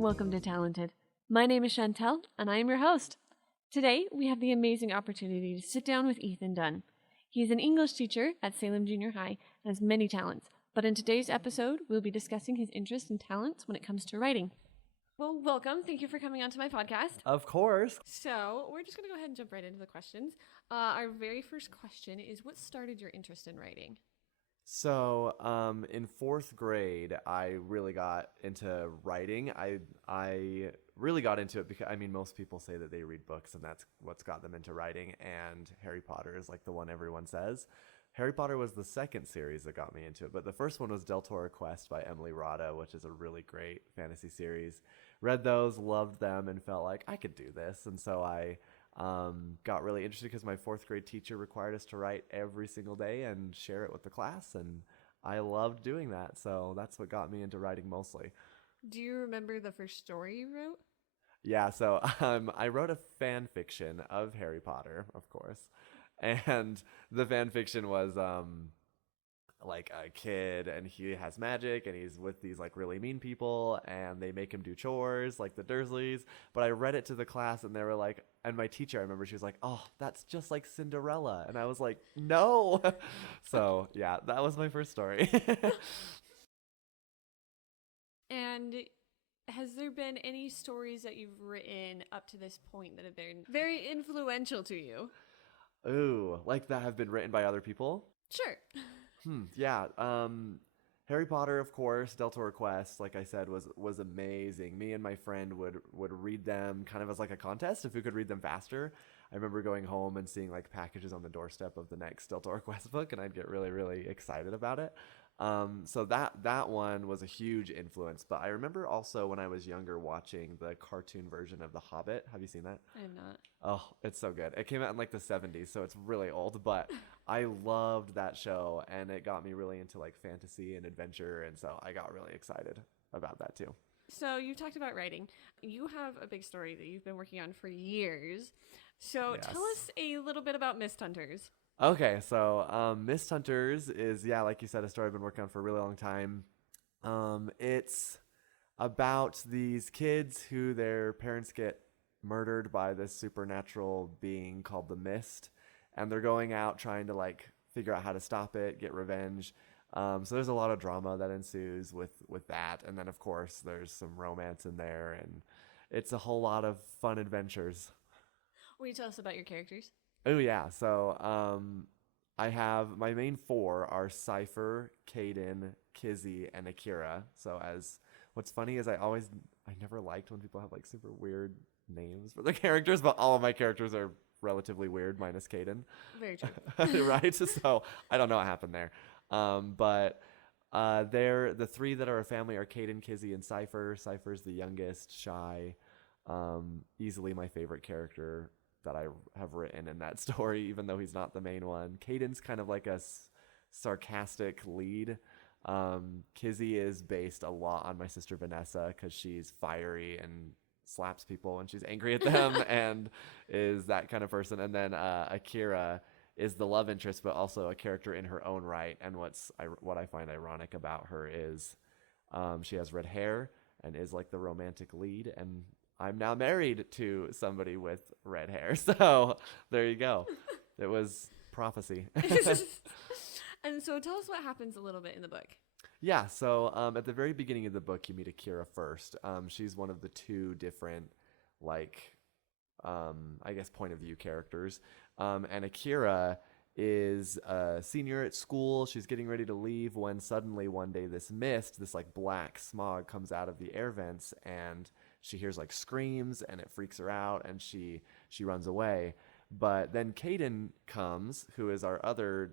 and welcome to Talented. My name is Chantel, and I am your host. Today, we have the amazing opportunity to sit down with Ethan Dunn. He is an English teacher at Salem Junior High and has many talents, but in today's episode, we'll be discussing his interests and talents when it comes to writing. Well, welcome. Thank you for coming onto my podcast. Of course. So, we're just going to go ahead and jump right into the questions. Our very first question is, what started your interest in writing? So, in fourth grade, I really got into writing. I really got into it because, most people say that they read books and that's what's got them into writing. And Harry Potter is like the one everyone says. Harry Potter was the second series that got me into it, but the first one was Del Toro Quest by Emily Rada, which is a really great fantasy series. Read those, loved them, and felt like I could do this. And so I got really interested because my fourth grade teacher required us to write every single day and share it with the class, and I loved doing that. So that's what got me into writing mostly. Do you remember the first story you wrote? Yeah, so I wrote a fan fiction of Harry Potter, of course, and the fan fiction was like a kid and he has magic and he's with these like really mean people and they make him do chores like the Dursleys. But I read it to the class and they were like, and my teacher, I remember she was like, "Oh, that's just like Cinderella." And I was like, "No." So yeah, that was my first story. And has there been any stories that you've written up to this point that have been very influential to you? Ooh, like that have been written by other people? Sure. Yeah. Harry Potter, of course. Del Toro Quest, like I said, was amazing. Me and my friend would read them kind of as like a contest if we could read them faster. I remember going home and seeing like packages on the doorstep of the next Del Toro Quest book, and I'd get really, really excited about it. So that one was a huge influence. But I remember also when I was younger watching the cartoon version of The Hobbit. Have you seen that? I have not. Oh, it's so good. It came out in like the 70s, so it's really old, but I loved that show and it got me really into like fantasy and adventure, and so I got really excited about that too. So you talked about writing. You have a big story that you've been working on for years. So Yes. tell us a little bit about Mist Hunters. Okay, so Mist Hunters is, yeah, like you said, a story I've been working on for a really long time. It's about these kids who their parents get murdered by this supernatural being called the Mist, and they're going out trying to like figure out how to stop it, get revenge. So there's a lot of drama that ensues with that, and then of course there's some romance in there, and it's a whole lot of fun adventures. Will you tell us about your characters? Oh yeah, so I have my main four are Cypher, Caden, Kizzy, and Akira. So as what's funny is I never liked when people have like super weird names for their characters, but all of my characters are relatively weird minus Caden. Very true. Right? So I don't know what happened there. But they're the three that are a family are Caden, Kizzy, and Cypher. Cypher's the youngest, shy, easily my favorite character that I have written in that story, even though he's not the main one. Caden's kind of like a sarcastic lead. Kizzy is based a lot on my sister Vanessa because she's fiery and slaps people when she's angry at them and is that kind of person. And then Akira is the love interest, but also a character in her own right. And what I find ironic about her is she has red hair and is like the romantic lead, and I'm now married to somebody with red hair. So there you go. It was prophecy. And so tell us what happens a little bit in the book. Yeah, so at the very beginning of the book, you meet Akira first. She's one of the two different, I guess, point of view characters. And Akira is a senior at school. She's getting ready to leave when suddenly one day this mist, this like black smog comes out of the air vents, and she hears like screams and it freaks her out and she runs away. But then Caden comes, who is our other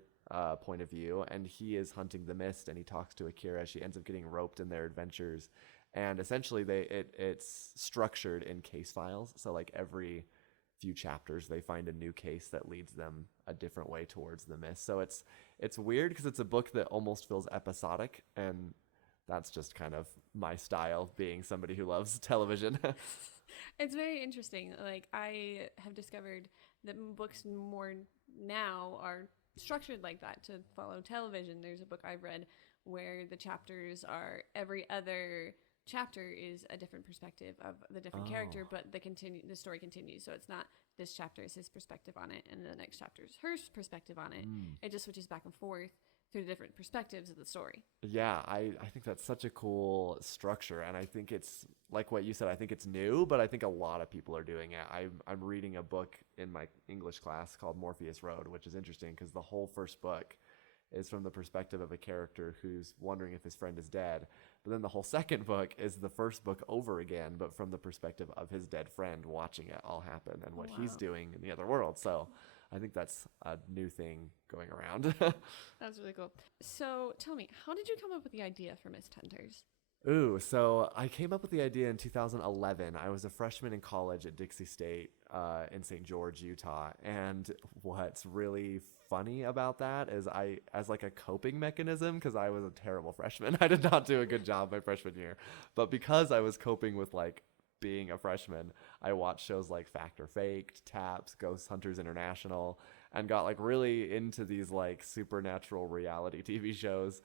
point of view, and he is hunting the mist and he talks to Akira. She ends up getting roped in their adventures, and essentially it's structured in case files. So like every few chapters they find a new case that leads them a different way towards the mist. So it's weird because it's a book that almost feels episodic, and that's just kind of my style, being somebody who loves television. It's very interesting. Like, I have discovered that books more now are structured like that to follow television. There's a book I've read where the chapters are every other chapter is a different perspective of the different character, but the story continues. So it's not this chapter is his perspective on it, and the next chapter is her perspective on it. It just switches back and forth through the different perspectives of the story. Yeah, I think that's such a cool structure, and I think it's like what you said. I think it's new, but I think a lot of people are doing it. I'm reading a book in my English class called Morpheus Road, which is interesting because the whole first book is from the perspective of a character who's wondering if his friend is dead. But then the whole second book is the first book over again, but from the perspective of his dead friend watching it all happen and what he's doing in the other world. So I think that's a new thing going around. That's really cool. So tell me, how did you come up with the idea for Miss Tenders? Ooh, so I came up with the idea in 2011. I was a freshman in college at Dixie State in St. George, Utah. And what's really funny about that is as like a coping mechanism, because I was a terrible freshman. I did not do a good job my freshman year. But because I was coping with like being a freshman, I watched shows like Fact or Faked, Taps, Ghost Hunters International, and got like really into these like supernatural reality TV shows.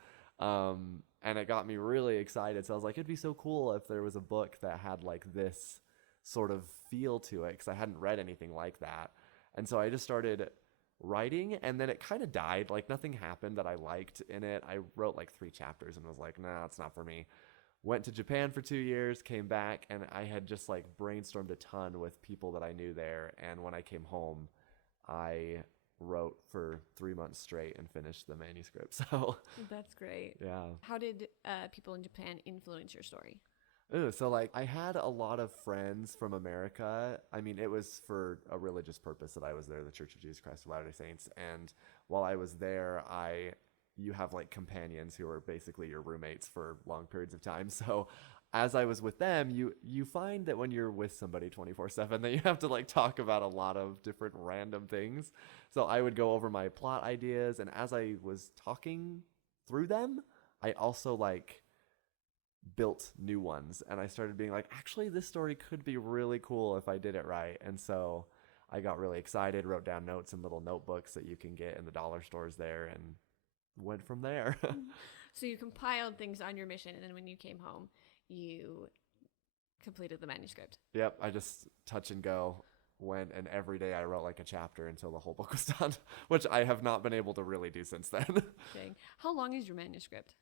And it got me really excited. So I was like, it'd be so cool if there was a book that had like this sort of feel to it, because I hadn't read anything like that. And so I just started writing, and then it kind of died. Like nothing happened that I liked in it. I wrote like 3 chapters and was like, nah, it's not for me. Went to Japan for 2 years, came back, and I had just like brainstormed a ton with people that I knew there. And when I came home, I wrote for 3 months straight and finished the manuscript. So that's great. Yeah. How did people in Japan influence your story? Ooh, so like I had a lot of friends from America. I mean, it was for a religious purpose that I was there, the Church of Jesus Christ of Latter-day Saints. And while I was there, you have like companions who are basically your roommates for long periods of time. So as I was with them, you find that when you're with somebody 24/7 that you have to like talk about a lot of different random things. So I would go over my plot ideas, and as I was talking through them, I also like built new ones, and I started being like, actually this story could be really cool if I did it right. And so I got really excited, wrote down notes in little notebooks that you can get in the dollar stores there, and went from there. So you compiled things on your mission, and then when you came home, you completed the manuscript. Yep, I just touch and go went, and every day I wrote like a chapter until the whole book was done, which I have not been able to really do since then. Dang. How long is your manuscript?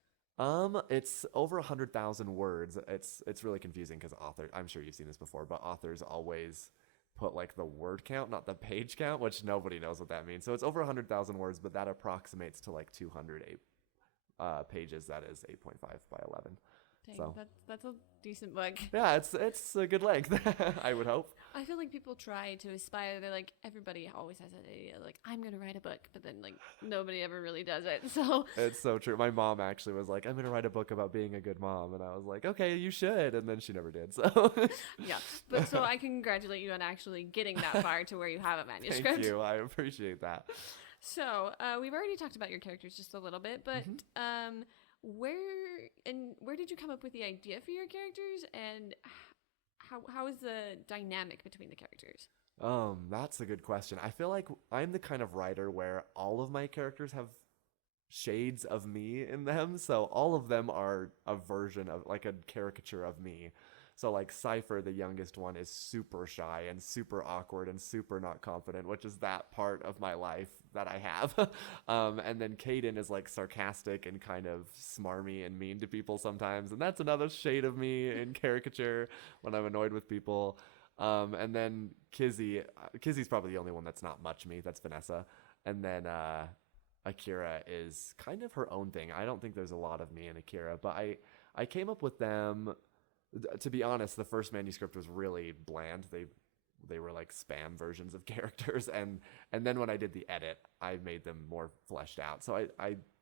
It's over 100,000 words. It's really confusing because I'm sure you've seen this before, but authors always put like the word count, not the page count, which nobody knows what that means. So it's over 100,000 words, but that approximates to like 200 pages. That is 8.5 by 11. Dang, So that's a decent book. yeah, it's a good length. I would hope. I feel like people try to aspire. They're like, everybody always has that idea, like, I'm gonna write a book, but then like nobody ever really does it. So It's so true. My mom actually was like, I'm gonna write a book about being a good mom, and I was like, okay, you should, and then she never did. So yeah, but so I congratulate you on actually getting that far to where you have a manuscript. Thank you. I appreciate that. So we've already talked about your characters just a little bit, but where did you come up with the idea for your characters, and how is the dynamic between the characters? That's a good question. I feel like I'm the kind of writer where all of my characters have shades of me in them, so all of them are a version of like a caricature of me. So like Cypher, the youngest one, is super shy and super awkward and super not confident, which is that part of my life that I have. And then Caden is like sarcastic and kind of smarmy and mean to people sometimes. And that's another shade of me in caricature when I'm annoyed with people. And then Kizzy's probably the only one that's not much me. That's Vanessa. And then Akira is kind of her own thing. I don't think there's a lot of me in Akira, but I came up with them. To be honest, the first manuscript was really bland. They were like spam versions of characters, and then when I did the edit, I made them more fleshed out. So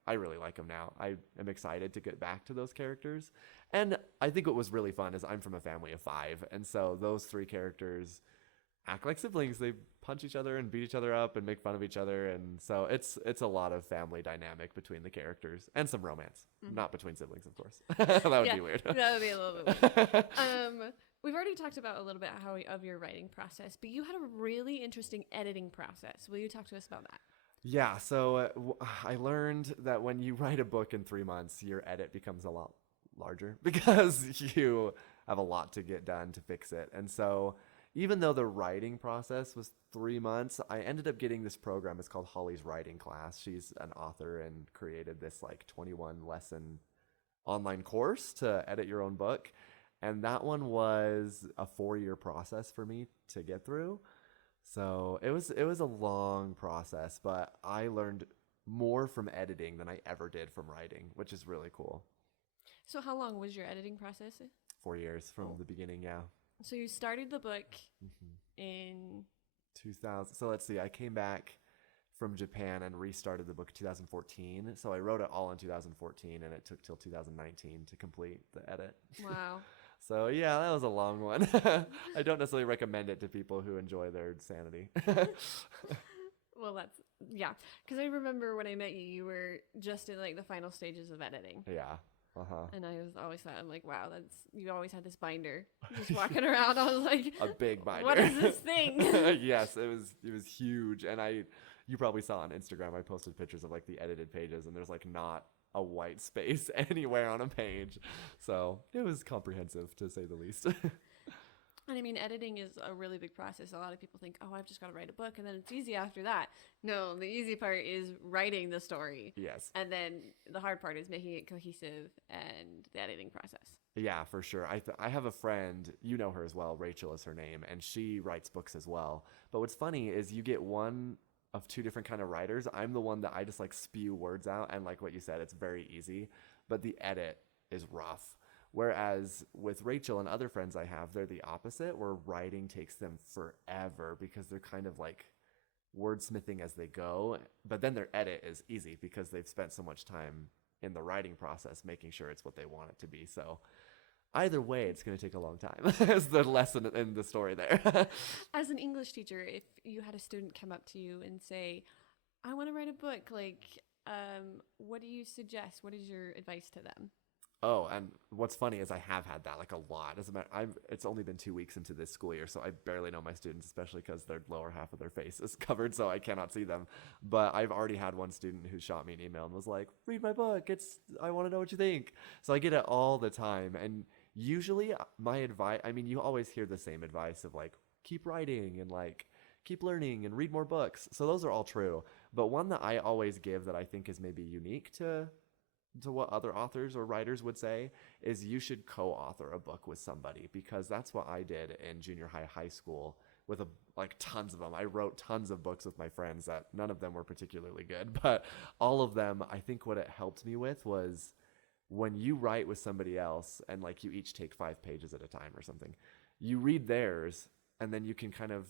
I really like them now. I am excited to get back to those characters, and I think what was really fun is I'm from a family of 5, and so those 3 characters act like siblings. They punch each other and beat each other up and make fun of each other, and so it's a lot of family dynamic between the characters and some romance. Not between siblings, of course. That would be weird. That would be a little bit weird. We've already talked about a little bit of your writing process, but you had a really interesting editing process. Will you talk to us about that? Yeah, so I learned that when you write a book in 3 months, your edit becomes a lot larger because you have a lot to get done to fix it. And so even though the writing process was 3 months, I ended up getting this program. It's called Holly's Writing Class. She's an author and created this like 21 lesson online course to edit your own book. And that one was a 4-year process for me to get through. So it was a long process, but I learned more from editing than I ever did from writing, which is really cool. So how long was your editing process? 4 years from the beginning, yeah. So you started the book in 2000. So let's see, I came back from Japan and restarted the book in 2014. So I wrote it all in 2014 and it took till 2019 to complete the edit. Wow. So yeah, that was a long one. I don't necessarily recommend it to people who enjoy their sanity. Well, yeah. Because I remember when I met you, you were just in like the final stages of editing. Yeah. And I was always thought, I'm like, wow, you always had this binder just walking around. I was like, a big binder. What is this thing? Yes, it was huge. And you probably saw on Instagram, I posted pictures of like the edited pages and there's like not a white space anywhere on a page. So it was comprehensive to say the least. And I mean, editing is a really big process. A lot of people think, oh, I've just got to write a book and then it's easy after that. No, the easy part is writing the story. Yes. And then the hard part is making it cohesive and the editing process. Yeah, for sure. I have a friend, you know her as well, Rachel is her name, and she writes books as well. But what's funny is you get one of two different kind of writers. I'm the one that I just like spew words out, and like what you said, it's very easy, but the edit is rough. Whereas with Rachel and other friends I have, they're the opposite, where writing takes them forever because they're kind of like wordsmithing as they go. But then their edit is easy because they've spent so much time in the writing process making sure it's what they want it to be. So either way, it's going to take a long time is the lesson in the story there. As an English teacher, if you had a student come up to you and say, I want to write a book, like, what do you suggest? What is your advice to them? Oh, and what's funny is I have had that like a lot. As a matter, it's only been 2 weeks into this school year, so I barely know my students, especially because their lower half of their face is covered, so I cannot see them. But I've already had one student who shot me an email and was like, "Read my book. I want to know what you think." So I get it all the time, and usually my advice, I mean, you always hear the same advice of like, keep writing and like keep learning and read more books. So those are all true. But one that I always give that I think is maybe unique to what other authors or writers would say is you should co-author a book with somebody, because that's what I did in junior high school with like tons of them. I wrote tons of books with my friends that none of them were particularly good, but all of them, I think what it helped me with was when you write with somebody else and like you each take 5 pages at a time or something, you read theirs and then you can kind of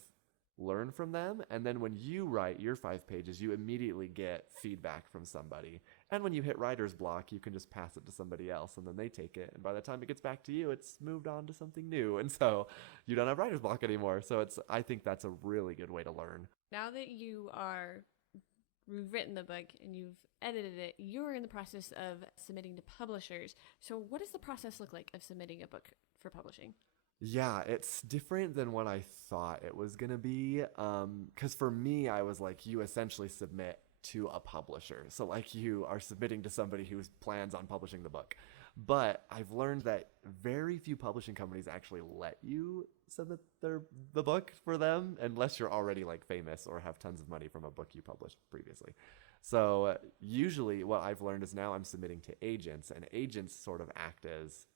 learn from them. And then when you write your 5 pages, you immediately get feedback from somebody. And when you hit writer's block, you can just pass it to somebody else and then they take it. And by the time it gets back to you, it's moved on to something new. And so you don't have writer's block anymore. So I think that's a really good way to learn. Now that you've written the book and you've edited it, you're in the process of submitting to publishers. So what does the process look like of submitting a book for publishing? Yeah, it's different than what I thought it was going to be. 'Cause for me, I was like, you essentially submit to a publisher. So like you are submitting to somebody who plans on publishing the book. But I've learned that very few publishing companies actually let you submit the book for them unless you're already like famous or have tons of money from a book you published previously. So usually what I've learned is now I'm submitting to agents, and agents sort of act as,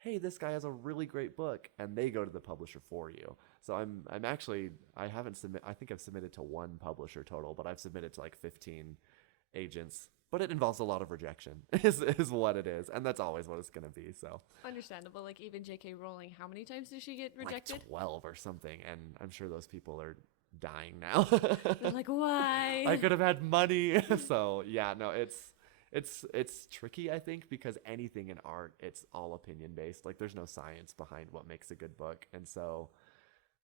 hey, this guy has a really great book, and they go to the publisher for you. So I think I've submitted to 1 publisher total, but I've submitted to like 15 agents. But it involves a lot of rejection is what it is, and that's always what it's going to be. So understandable. Like even J.K. Rowling, how many times did she get rejected? Like 12 or something, and I'm sure those people are dying now. They're like, why? I could have had money. So yeah, no, it's tricky, I think, because anything in art, it's all opinion based. Like there's no science behind what makes a good book. And so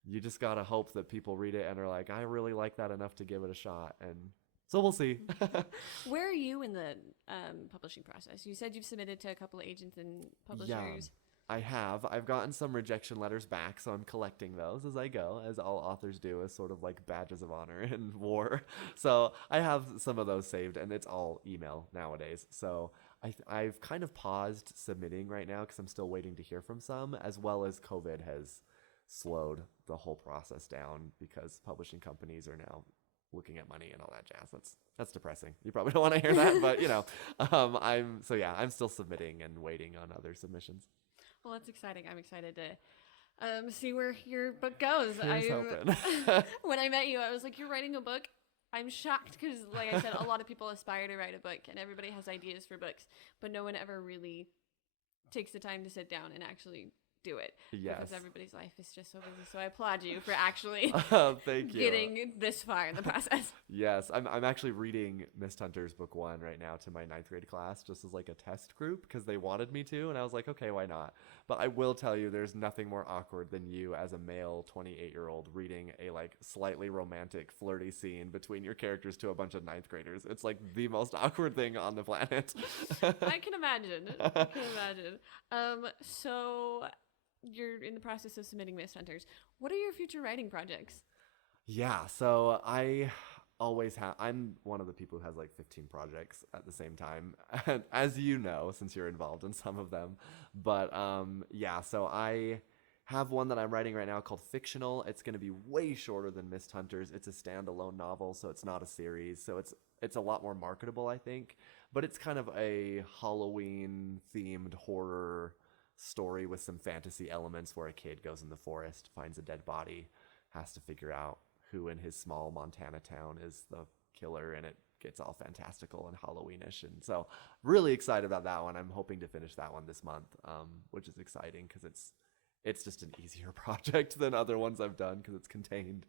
you just got to hope that people read it and are like, I really like that enough to give it a shot. And so we'll see. Where are you in the publishing process? You said you've submitted to a couple of agents and publishers. I've gotten some rejection letters back, so I'm collecting those as I go, as all authors do, as sort of like badges of honor in war. So I have some of those saved, and it's all email nowadays. So I've kind of paused submitting right now because I'm still waiting to hear from some, as well as COVID has slowed the whole process down because publishing companies are now looking at money and all that jazz. That's depressing. You probably don't want to hear that, but I'm still submitting and waiting on other submissions. Well, that's exciting. I'm excited to see where your book goes. Here's hoping. When I met you, I was like, you're writing a book? I'm shocked because, like I said, a lot of people aspire to write a book and everybody has ideas for books, but no one ever really takes the time to sit down and actually do it. Yes. Because everybody's life is just so busy. So I applaud you for actually Thank you. getting this far in the process. Yes, I'm actually reading Mist Hunter's book 1 right now to my 9th grade class just as like a test group because they wanted me to, and I was like, okay, why not? But I will tell you, there's nothing more awkward than you as a male 28-year-old reading a like slightly romantic, flirty scene between your characters to a bunch of 9th graders. It's like the most awkward thing on the planet. I can imagine. So you're in the process of submitting Mist Hunters. What are your future writing projects? Yeah, so I always have. I'm one of the people who has like 15 projects at the same time, as you know, since you're involved in some of them. But so I have one that I'm writing right now called Fictional. It's going to be way shorter than Mist Hunters. It's a standalone novel, so it's not a series. So it's a lot more marketable, I think. But it's kind of a Halloween themed horror story with some fantasy elements where a kid goes in the forest, finds a dead body, has to figure out who in his small Montana town is the killer, and it gets all fantastical and Halloweenish. And so really excited about that one. I'm hoping to finish that one this month, which is exciting because it's just an easier project than other ones I've done because it's contained.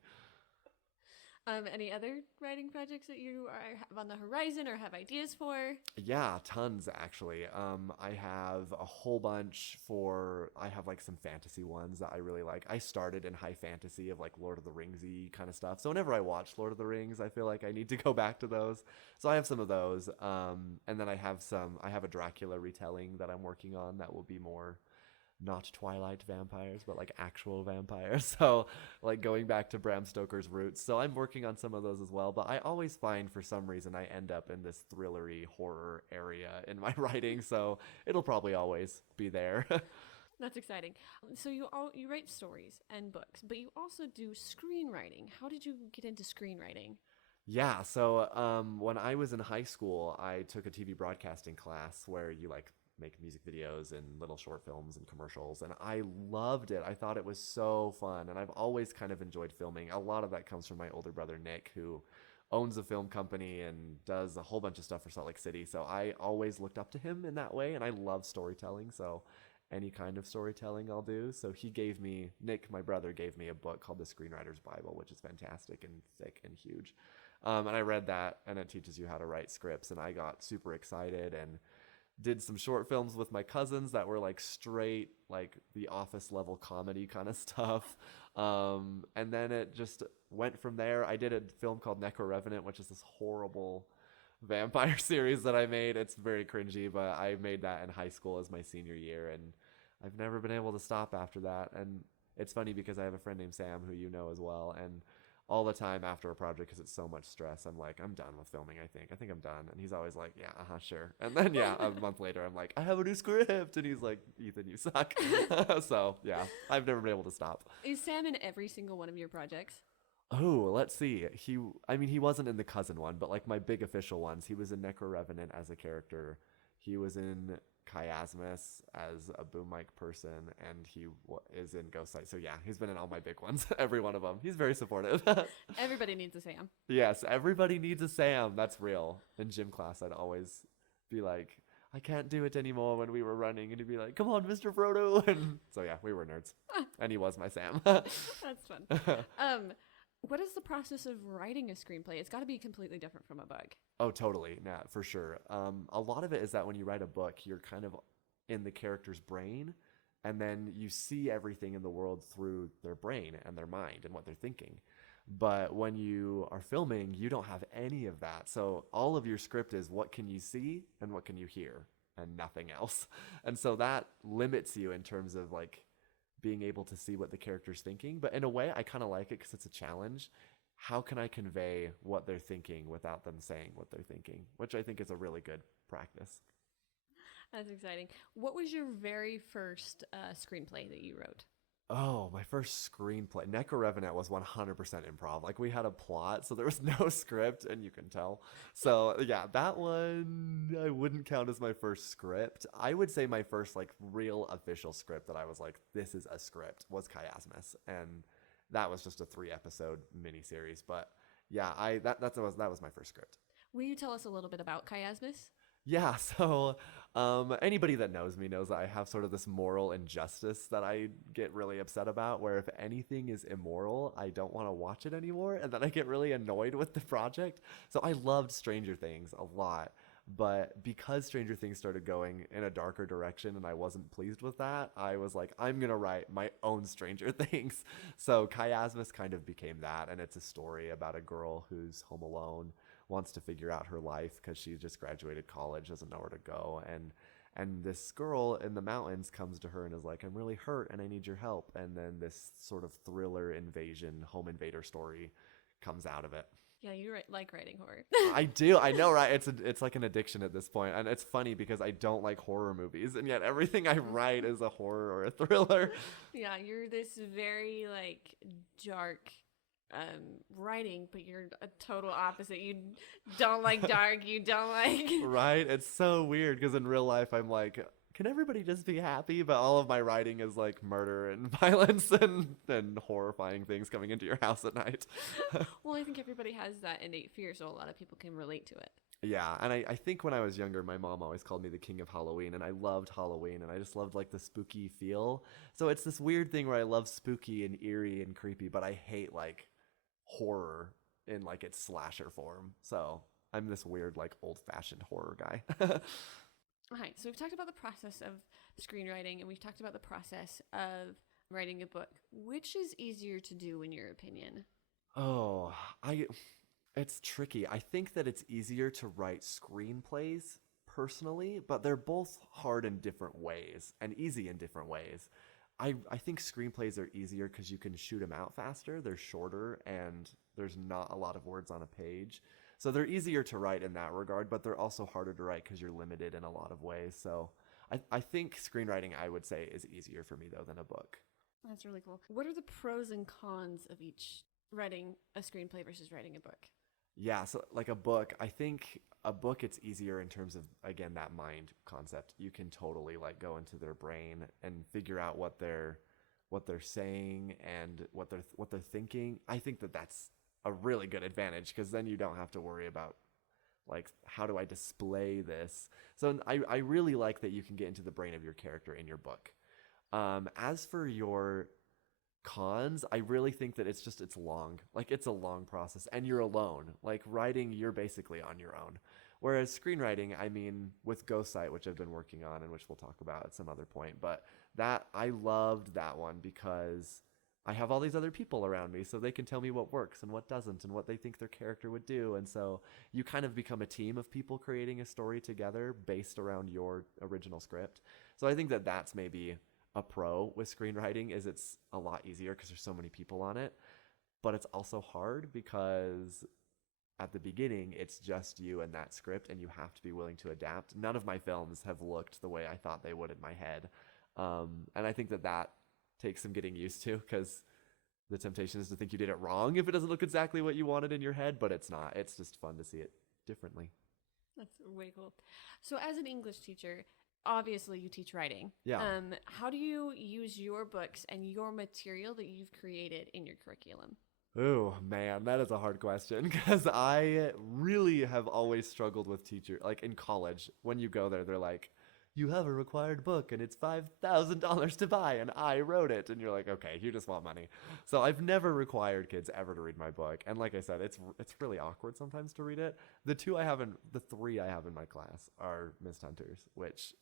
Any other writing projects that you have on the horizon or have ideas for? Yeah, tons actually. I have a whole bunch I have like some fantasy ones that I really like. I started in high fantasy of like Lord of the Rings-y kind of stuff. So whenever I watch Lord of the Rings, I feel like I need to go back to those. So I have some of those. And then I have a Dracula retelling that I'm working on that will be more not Twilight vampires, but like actual vampires. So like going back to Bram Stoker's roots. So I'm working on some of those as well. But I always find for some reason I end up in this thrillery horror area in my writing. So it'll probably always be there. That's exciting. So you write stories and books, but you also do screenwriting. How did you get into screenwriting? Yeah, so when I was in high school, I took a TV broadcasting class where you like make music videos and little short films and commercials, and I loved it. I thought it was so fun, and I've always kind of enjoyed filming. A lot of that comes from my older brother Nick, who owns a film company and does a whole bunch of stuff for Salt Lake City. So I always looked up to him in that way, and I love storytelling. So any kind of storytelling I'll do. So Nick, my brother, gave me a book called The Screenwriter's Bible, which is fantastic and thick and huge. And I read that, and it teaches you how to write scripts, and I got super excited and did some short films with my cousins that were like straight, like The Office level comedy kind of stuff. And then it just went from there. I did a film called Necro Revenant, which is this horrible vampire series that I made. It's very cringy, but I made that in high school as my senior year, and I've never been able to stop after that. And it's funny because I have a friend named Sam who you know as well, and all the time after a project, because it's so much stress, I'm like, I'm done with filming. I think I'm done. And he's always like, yeah, sure. And then a month later I'm like, I have a new script, and he's like, Ethan, you suck. So yeah, I've never been able to stop. Is Sam in every single one of your projects? Oh, let's see. He wasn't in the cousin one, but like my big official ones, he was in Necro Revenant as a character. He was in Chiasmus as a boom mic person, and he is in Ghost Sight. So yeah, he's been in all my big ones, every one of them. He's very supportive. Everybody needs a Sam. Yes, everybody needs a Sam. That's real. In gym class, I'd always be like, I can't do it anymore when we were running, and he'd be like, come on, Mr. Frodo. And so yeah, we were nerds, and he was my Sam. That's fun. What is the process of writing a screenplay? It's got to be completely different from a book. Oh, totally. Yeah, for sure. A lot of it is that when you write a book, you're kind of in the character's brain, and then you see everything in the world through their brain and their mind and what they're thinking. But when you are filming, you don't have any of that. So all of your script is what can you see and what can you hear. and nothing else. And so that limits you in terms of like being able to see what the character's thinking. But in a way, I kind of like it because it's a challenge. How can I convey what they're thinking without them saying what they're thinking? Which I think is a really good practice. That's exciting. What was your very first screenplay that you wrote? Oh, my first screenplay. Neko Revenant was 100% improv. Like, we had a plot, so there was no script, and you can tell. So, yeah, that one I wouldn't count as my first script. I would say my first, like, real official script that I was like, this is a script, was Chiasmus. And that was just a 3-episode miniseries. But, yeah, that was my first script. Will you tell us a little bit about Chiasmus? Yeah, so anybody that knows me knows that I have sort of this moral injustice that I get really upset about, where if anything is immoral, I don't want to watch it anymore, and then I get really annoyed with the project. So I loved Stranger Things a lot, but because Stranger Things started going in a darker direction and I wasn't pleased with that, I was like, I'm going to write my own Stranger Things. So Chiasmus kind of became that, and it's a story about a girl who's home alone, wants to figure out her life because she just graduated college, doesn't know where to go, and this girl in the mountains comes to her and is like, I'm really hurt and I need your help. And then this sort of thriller invasion, home invader story comes out of it. Yeah, you like writing horror. I do. I know, right? It's like an addiction at this point. And it's funny because I don't like horror movies, and yet everything I write is a horror or a thriller. Yeah, you're this very like dark writing, but you're a total opposite. You don't like dark, you don't like Right? It's so weird because in real life I'm like, can everybody just be happy? But all of my writing is like murder and violence and horrifying things coming into your house at night. Well, I think everybody has that innate fear, so a lot of people can relate to it. Yeah, and I think when I was younger, my mom always called me the king of Halloween, and I loved Halloween, and I just loved like the spooky feel. So it's this weird thing where I love spooky and eerie and creepy, but I hate like horror in like its slasher form. So I'm this weird like old-fashioned horror guy. All right, so we've talked about the process of screenwriting, and we've talked about the process of writing a book. Which is easier to do in your opinion? Oh, it's tricky. I think that it's easier to write screenplays personally, but they're both hard in different ways and easy in different ways. I think screenplays are easier because you can shoot them out faster. They're shorter and there's not a lot of words on a page. So they're easier to write in that regard, but they're also harder to write because you're limited in a lot of ways. So I think screenwriting, I would say, is easier for me, though, than a book. That's really cool. What are the pros and cons of each, writing a screenplay versus writing a book? Yeah, so like a book, I think a book, it's easier in terms of, again, that mind concept. You can totally like go into their brain and figure out what they're saying and what they're thinking. I think that that's a really good advantage because then you don't have to worry about like, how do I display this? So I really like that you can get into the brain of your character in your book. As for your cons, I really think that it's long. Like, it's a long process and you're alone. Like, writing, you're basically on your own. Whereas screenwriting, I mean, with Ghost Sight, which I've been working on and which we'll talk about at some other point, but that I loved that one because I have all these other people around me, so they can tell me what works and what doesn't and what they think their character would do. And so you kind of become a team of people creating a story together based around your original script. So I think that that's maybe a pro with screenwriting, is it's a lot easier because there's so many people on it. But it's also hard because at the beginning, it's just you and that script, and you have to be willing to adapt. None of my films have looked the way I thought they would in my head. And I think that takes some getting used to, because the temptation is to think you did it wrong if it doesn't look exactly what you wanted in your head, but it's not. It's just fun to see it differently. That's way cool. So as an English teacher, obviously you teach writing. Yeah. How do you use your books and your material that you've created in your curriculum? Oh, man, that is a hard question because I really have always struggled with teacher. Like in college, when you go there, they're like, you have a required book and it's $5,000 to buy and I wrote it. And you're like, okay, you just want money. So I've never required kids ever to read my book. And like I said, it's really awkward sometimes to read it. The three I have in my class are Mist Hunters, which,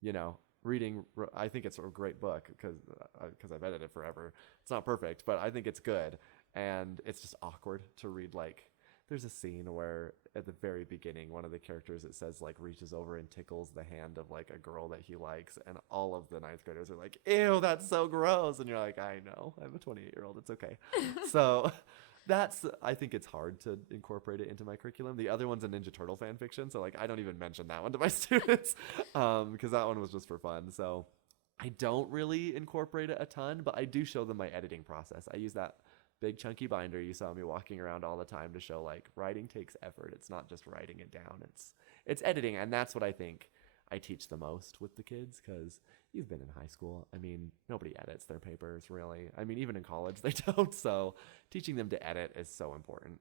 you know, reading, I think it's a great book because I've edited it forever. It's not perfect, but I think it's good. And it's just awkward to read like there's a scene where at the very beginning, one of the characters, it says like reaches over and tickles the hand of like a girl that he likes, and all of the ninth graders are like, ew, that's so gross. And you're like, I know, I'm a 28-year-old, it's okay. So I think it's hard to incorporate it into my curriculum. The other one's a Ninja Turtle fan fiction, so like I don't even mention that one to my students because that one was just for fun. So I don't really incorporate it a ton, but I do show them my editing process. I use that big chunky binder you saw me walking around all the time to show like writing takes effort. It's not just writing it down. It's editing, and that's what I think I teach the most with the kids, because you've been in high school. I mean, nobody edits their papers really. I mean, even in college they don't. So teaching them to edit is so important.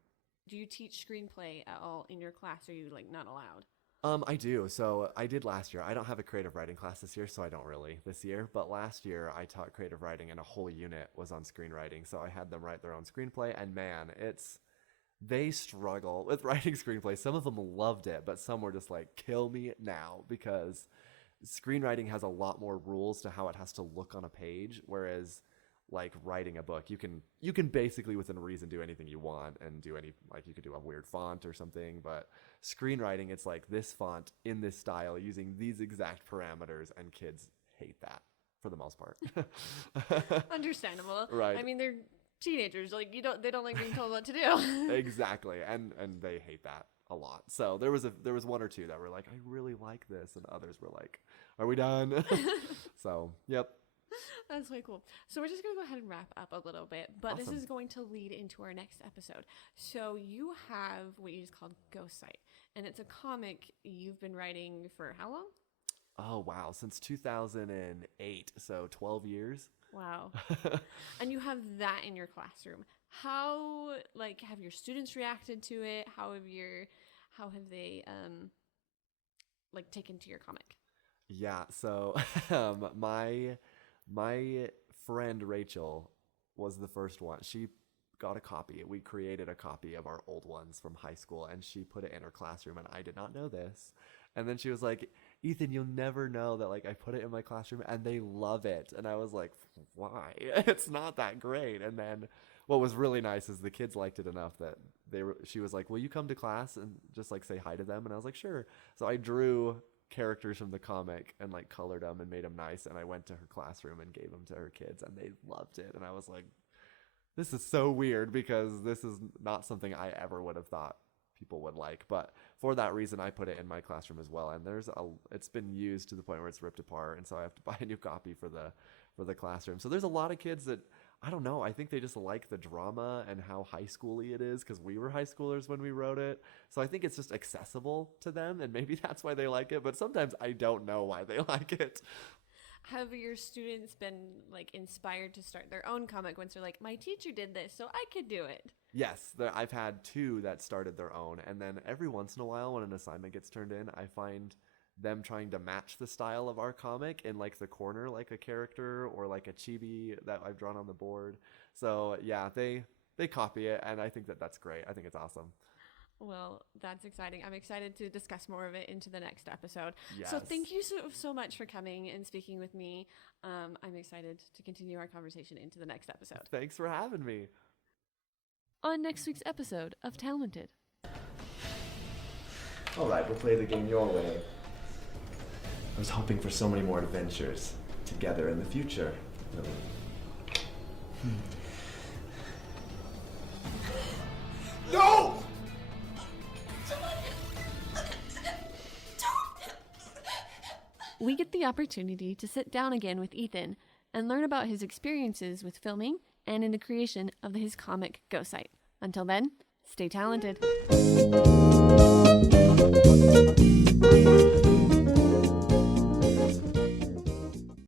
Do you teach screenplay at all in your class? Or are you like not allowed? I do. So I did last year. I don't have a creative writing class this year, so I don't really this year. But last year I taught creative writing, and a whole unit was on screenwriting. So I had them write their own screenplay, and man, they struggle with writing screenplays. Some of them loved it, but some were just like, kill me now, because screenwriting has a lot more rules to how it has to look on a page, whereas like writing a book, you can basically within reason do anything you want, and do any, like you could do a weird font or something. But screenwriting, it's like this font in this style using these exact parameters, and kids hate that for the most part. Understandable. Right. I mean, they're teenagers. Like they don't like being told what to do. Exactly. And they hate that a lot. So there was one or two that were like, I really like this, and others were like, are we done? So yep. That's way cool. So we're just going to go ahead and wrap up a little bit, but Awesome. This is going to lead into our next episode. So you have what you just called Ghost Sight, and it's a comic you've been writing for how long? Oh, wow. Since 2008. So 12 years. Wow. And you have that in your classroom. How, like, have your students reacted to it? How have they, like, taken to your comic? Yeah. So my friend Rachel was the first one. She got a copy. We created a copy of our old ones from high school, and she put it in her classroom, and I did not know this. And then she was like, Ethan, you'll never know that like I put it in my classroom and they love it. And I was like, why? It's not that great. And then what was really nice is the kids liked it enough that she was like, will you come to class and just like say hi to them? And I was like, sure. So I drew characters from the comic and like colored them and made them nice, and I went to her classroom and gave them to her kids, and they loved it. And I was like, this is so weird, because this is not something I ever would have thought people would like, but for that reason I put it in my classroom as well. And it's been used to the point where it's ripped apart, and so I have to buy a new copy for the classroom. So there's a lot of kids that, I don't know, I think they just like the drama and how high schooly it is, because we were high schoolers when we wrote it. So I think it's just accessible to them, and maybe that's why they like it, but sometimes I don't know why they like it. Have your students been like inspired to start their own comic once they're like, my teacher did this, so I could do it? Yes, I've had two that started their own, and then every once in a while when an assignment gets turned in, I find them trying to match the style of our comic in like the corner, like a character or like a chibi that I've drawn on the board. So yeah, they copy it, and I think that's great. I think it's awesome. Well, that's exciting. I'm excited to discuss more of it into the next episode. Yes. So thank you so much for coming and speaking with me. I'm excited to continue our conversation into the next episode. Thanks for having me. On next week's episode of Talented. All right, we'll play the game your way. I was hoping for so many more adventures together in the future. No! We get the opportunity to sit down again with Ethan and learn about his experiences with filming and in the creation of his comic Ghost Sight. Until then, stay talented.